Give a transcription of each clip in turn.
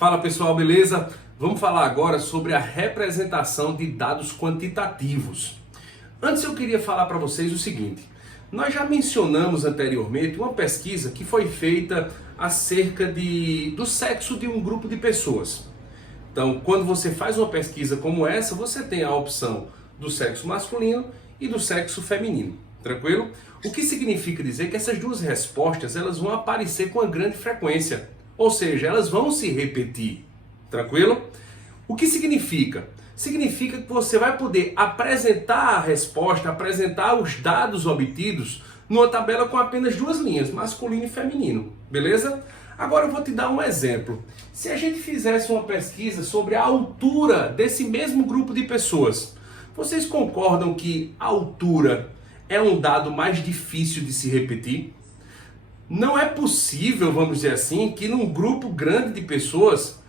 Fala pessoal, beleza? Vamos falar agora sobre a representação de dados quantitativos. Antes eu queria falar para vocês o seguinte. Nós já mencionamos anteriormente uma pesquisa que foi feita acerca do sexo de um grupo de pessoas. Então, quando você faz uma pesquisa como essa, você tem a opção do sexo masculino e do sexo feminino, tranquilo? O que significa dizer que essas duas respostas elas vão aparecer com uma grande frequência, ou seja, elas vão se repetir, tranquilo? O que significa? Significa que você vai poder apresentar a resposta, apresentar os dados obtidos numa tabela com apenas duas linhas, masculino e feminino, beleza? Agora eu vou te dar um exemplo. Se a gente fizesse uma pesquisa sobre a altura desse mesmo grupo de pessoas, vocês concordam que a altura é um dado mais difícil de se repetir? Não é possível, vamos dizer assim, que num grupo grande de pessoas,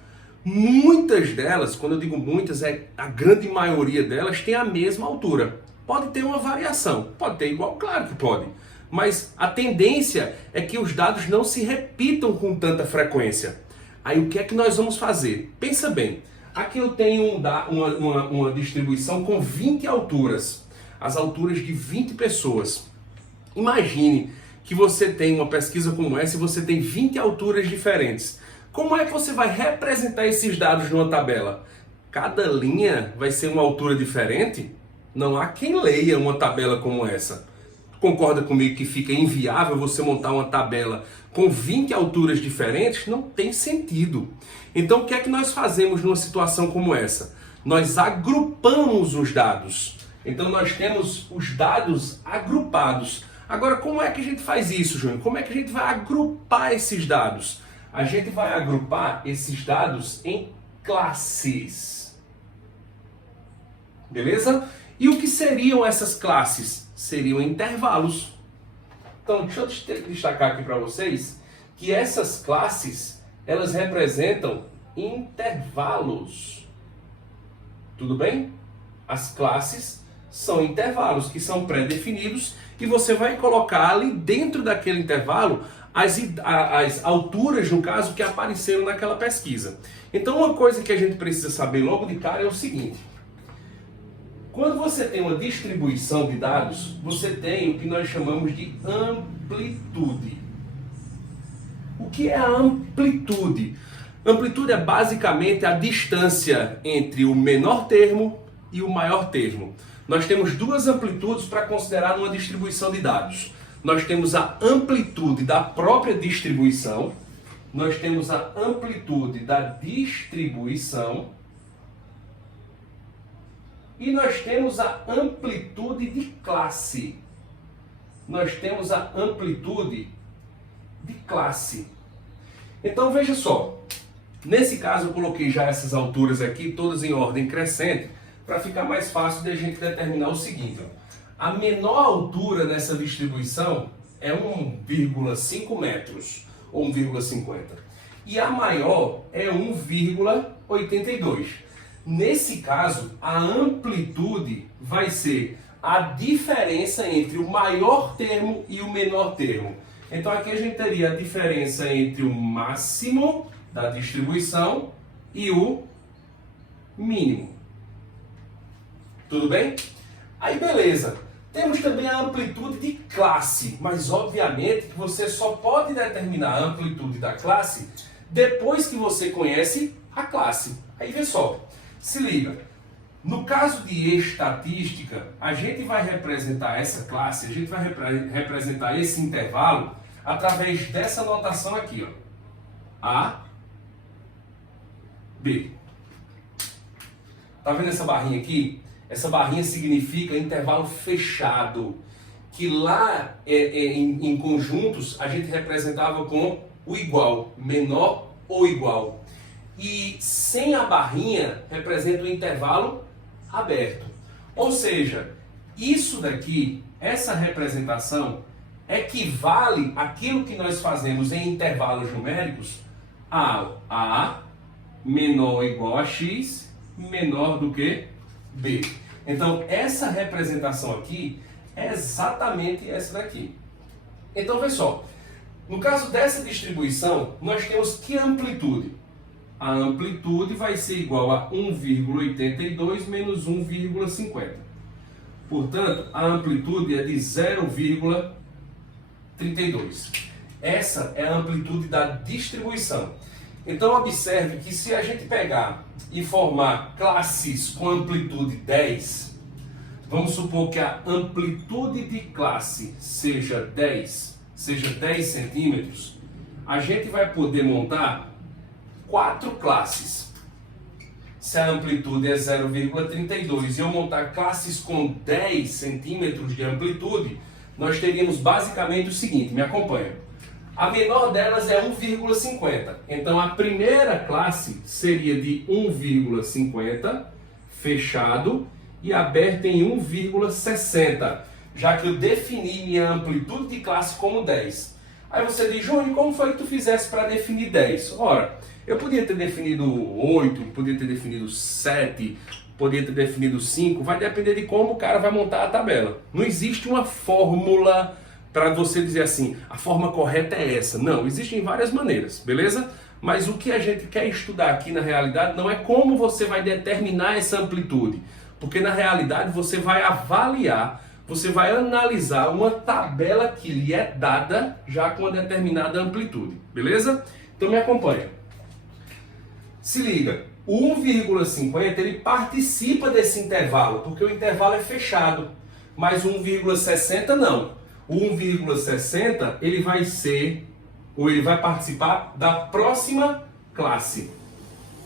muitas delas, quando eu digo muitas, a grande maioria delas tem a mesma altura. Pode ter uma variação, pode ter igual, claro que pode. Mas a tendência é que os dados não se repitam com tanta frequência. Aí o que é que nós vamos fazer? Pensa bem, aqui eu tenho uma distribuição com 20 alturas, as alturas de 20 pessoas. Imagine que você tem uma pesquisa como essa e você tem 20 alturas diferentes. Como é que você vai representar esses dados numa tabela? Cada linha vai ser uma altura diferente? Não há quem leia uma tabela como essa. Concorda comigo que fica inviável você montar uma tabela com 20 alturas diferentes? Não tem sentido. Então o que é que nós fazemos numa situação como essa? Nós agrupamos os dados. Então nós temos os dados agrupados. Agora como é que a gente faz isso, Júnior? Como é que a gente vai agrupar esses dados? A gente vai agrupar esses dados em classes. Beleza? E o que seriam essas classes? Seriam intervalos. Então, deixa eu destacar aqui para vocês que essas classes, elas representam intervalos. Tudo bem? As classes são intervalos que são pré-definidos e você vai colocar ali dentro daquele intervalo as alturas, no caso, que apareceram naquela pesquisa. Então, uma coisa que a gente precisa saber logo de cara é o seguinte. Quando você tem uma distribuição de dados, você tem o que nós chamamos de amplitude. O que é a amplitude? Amplitude é basicamente a distância entre o menor termo e o maior termo. Nós temos duas amplitudes para considerar numa distribuição de dados. Nós temos a amplitude da própria distribuição, nós temos a amplitude da distribuição e nós temos a amplitude de classe. Nós temos a amplitude de classe. Então veja só, nesse caso eu coloquei já essas alturas aqui, todas em ordem crescente, para ficar mais fácil de a gente determinar o seguinte. A menor altura nessa distribuição é 1,5 metros, ou 1,50. E a maior é 1,82. Nesse caso, a amplitude vai ser a diferença entre o maior termo e o menor termo. Então aqui a gente teria a diferença entre o máximo da distribuição e o mínimo. Tudo bem? Aí beleza. Temos também a amplitude de classe, mas obviamente que você só pode determinar a amplitude da classe depois que você conhece a classe. Aí vê só, se liga, no caso de estatística, a gente vai representar essa classe, a gente vai representar esse intervalo através dessa notação aqui, ó, A, B. Tá vendo essa barrinha aqui? Essa barrinha significa intervalo fechado, que lá em conjuntos a gente representava com o igual, menor ou igual. E sem a barrinha representa o intervalo aberto. Ou seja, isso daqui, essa representação, equivale àquilo que nós fazemos em intervalos numéricos a A menor ou igual a X menor do que B. Então, essa representação aqui é exatamente essa daqui. Então, vê só. No caso dessa distribuição, nós temos que amplitude? a amplitude vai ser igual a 1,82 menos 1,50. Portanto, a amplitude é de 0,32. Essa é a amplitude da distribuição. Então, observe que se a gente pegar e formar classes com amplitude 10, vamos supor que a amplitude de classe seja 10 centímetros, a gente vai poder montar 4 classes. Se a amplitude é 0,32 e eu montar classes com 10 centímetros de amplitude, nós teríamos basicamente o seguinte, me acompanha. A menor delas é 1,50. Então a primeira classe seria de 1,50 fechado e aberto em 1,60, já que eu defini minha amplitude de classe como 10. Aí você diz, Júnior, como foi que tu fizesse para definir 10? Ora, eu podia ter definido 8, podia ter definido 7, podia ter definido 5, vai depender de como o cara vai montar a tabela. Não existe uma fórmula para você dizer assim, a forma correta é essa. Não, existem várias maneiras, beleza? Mas o que a gente quer estudar aqui na realidade não é como você vai determinar essa amplitude, porque na realidade você vai avaliar, você vai analisar uma tabela que lhe é dada já com uma determinada amplitude, beleza? Então me acompanha. Se liga, o 1,50 ele participa desse intervalo, porque o intervalo é fechado, mas o 1,60 não. O 1,60 ele vai ser, ou ele vai participar da próxima classe,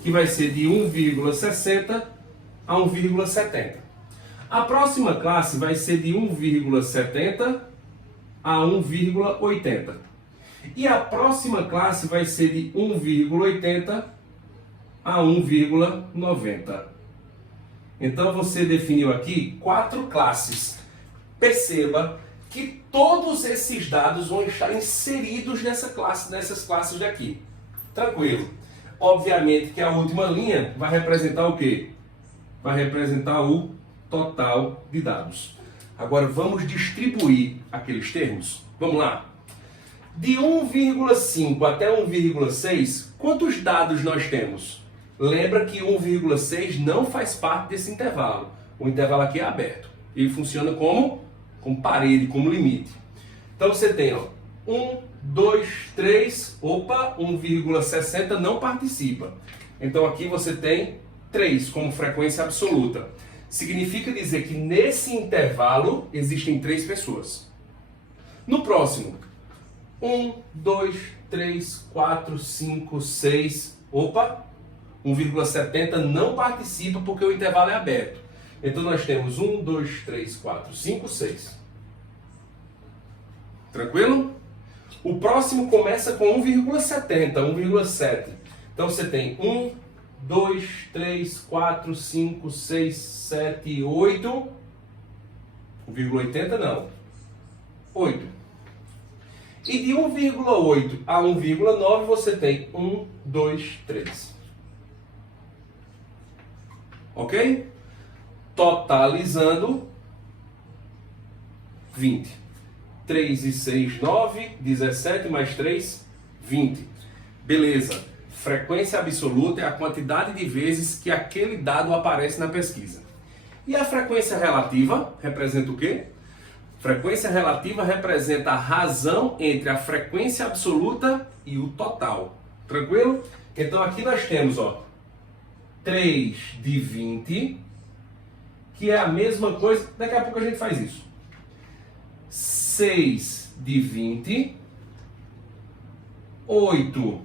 que vai ser de 1,60 a 1,70. A próxima classe vai ser de 1,70 a 1,80. E a próxima classe vai ser de 1,80 a 1,90. Então você definiu aqui 4 classes. Perceba que todos esses dados vão estar inseridos nessas classes daqui. Tranquilo. Obviamente que a última linha vai representar o quê? Vai representar o total de dados. Agora vamos distribuir aqueles termos. Vamos lá. De 1,5 até 1,6, quantos dados nós temos? Lembra que 1,6 não faz parte desse intervalo. O intervalo aqui é aberto. Ele funciona como parede, como limite. Então você tem, ó, 1, 2, 3, 1,60 não participa. Então aqui você tem 3 como frequência absoluta. Significa dizer que nesse intervalo existem 3 pessoas. No próximo, 1, 2, 3, 4, 5, 6, 1,70 não participa porque o intervalo é aberto. Então nós temos 1, 2, 3, 4, 5, 6. Tranquilo? O próximo começa com 1,70, 1,7. Então você tem 1, 2, 3, 4, 5, 6, 7, 8. 1,80 não. 8. E de 1,8 a 1,9 você tem 1, 2, 3. Ok? Totalizando 20. 3 e 6, 9, 17 mais 3, 20. Beleza. Frequência absoluta é a quantidade de vezes que aquele dado aparece na pesquisa. E a frequência relativa representa o quê? Frequência relativa representa a razão entre a frequência absoluta e o total. Tranquilo? Então aqui nós temos, ó, 3 de 20, que é a mesma coisa, daqui a pouco a gente faz isso. 6 de 20, 8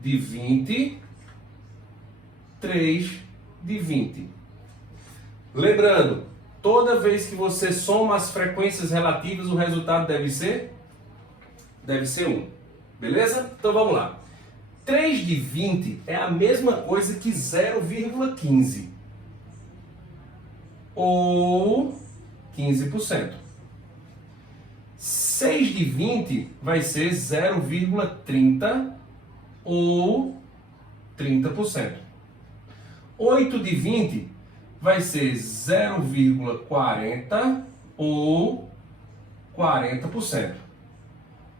de 20, 3 de 20. Lembrando, toda vez que você soma as frequências relativas, o resultado deve ser 1. Beleza? Então vamos lá. 3 de 20 é a mesma coisa que 0,15. Ou 15%. 6 de 20 vai ser 0,30 ou 30%. 8 de 20 vai ser 0,40 ou 40%.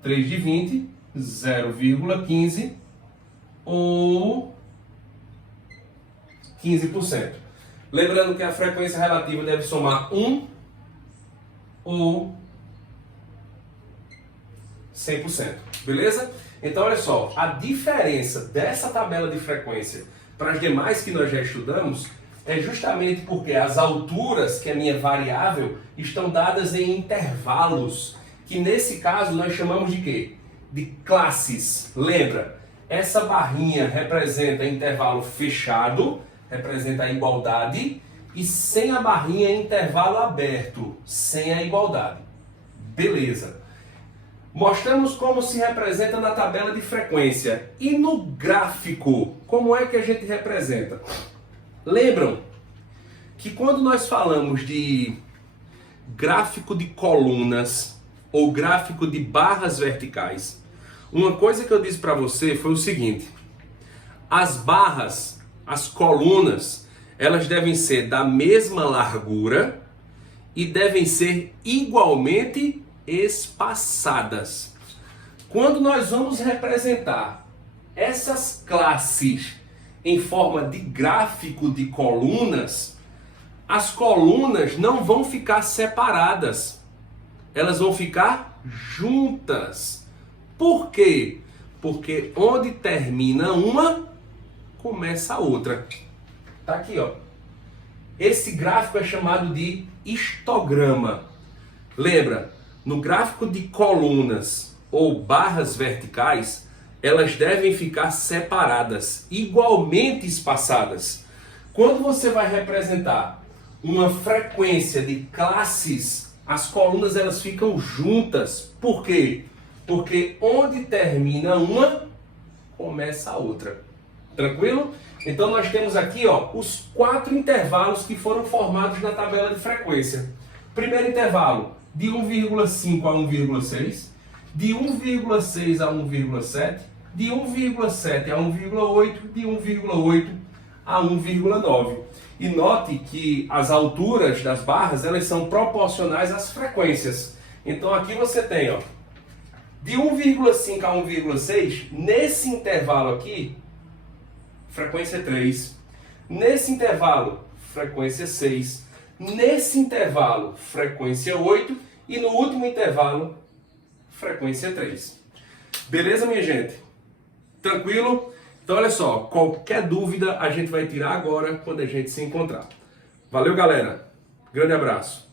3 de 20, 0,15 ou 15%. Lembrando que a frequência relativa deve somar 1 ou 100%. Beleza? Então, olha só, a diferença dessa tabela de frequência para as demais que nós já estudamos é justamente porque as alturas, que é a minha variável, estão dadas em intervalos, que nesse caso nós chamamos de quê? De classes. Lembra? Essa barrinha representa intervalo fechado, representa a igualdade, e sem a barrinha é intervalo aberto, sem a igualdade. Beleza. Mostramos como se representa na tabela de frequência. E no gráfico, como é que a gente representa? Lembram que quando nós falamos de gráfico de colunas ou gráfico de barras verticais, uma coisa que eu disse para você foi o seguinte: as barras, as colunas, elas devem ser da mesma largura e devem ser igualmente espaçadas. Quando nós vamos representar essas classes em forma de gráfico de colunas, as colunas não vão ficar separadas, elas vão ficar juntas. Por quê? Porque onde termina uma, começa a outra. Tá aqui, ó. Esse gráfico é chamado de histograma. Lembra? No gráfico de colunas ou barras verticais, elas devem ficar separadas, igualmente espaçadas. Quando você vai representar uma frequência de classes, as colunas elas ficam juntas. Por quê? Porque onde termina uma, começa a outra. Tranquilo? Então nós temos aqui, ó, os 4 intervalos que foram formados na tabela de frequência. Primeiro intervalo, de 1,5 a 1,6, de 1,6 a 1,7, de 1,7 a 1,8, de 1,8 a 1,9. E note que as alturas das barras, elas são proporcionais às frequências. Então aqui você tem, ó, de 1,5 a 1,6, nesse intervalo aqui, frequência 3. Nesse intervalo, frequência 6. Nesse intervalo, frequência 8. E no último intervalo, frequência 3. Beleza, minha gente? Tranquilo? Então, olha só, qualquer dúvida a gente vai tirar agora quando a gente se encontrar. Valeu, galera. Grande abraço.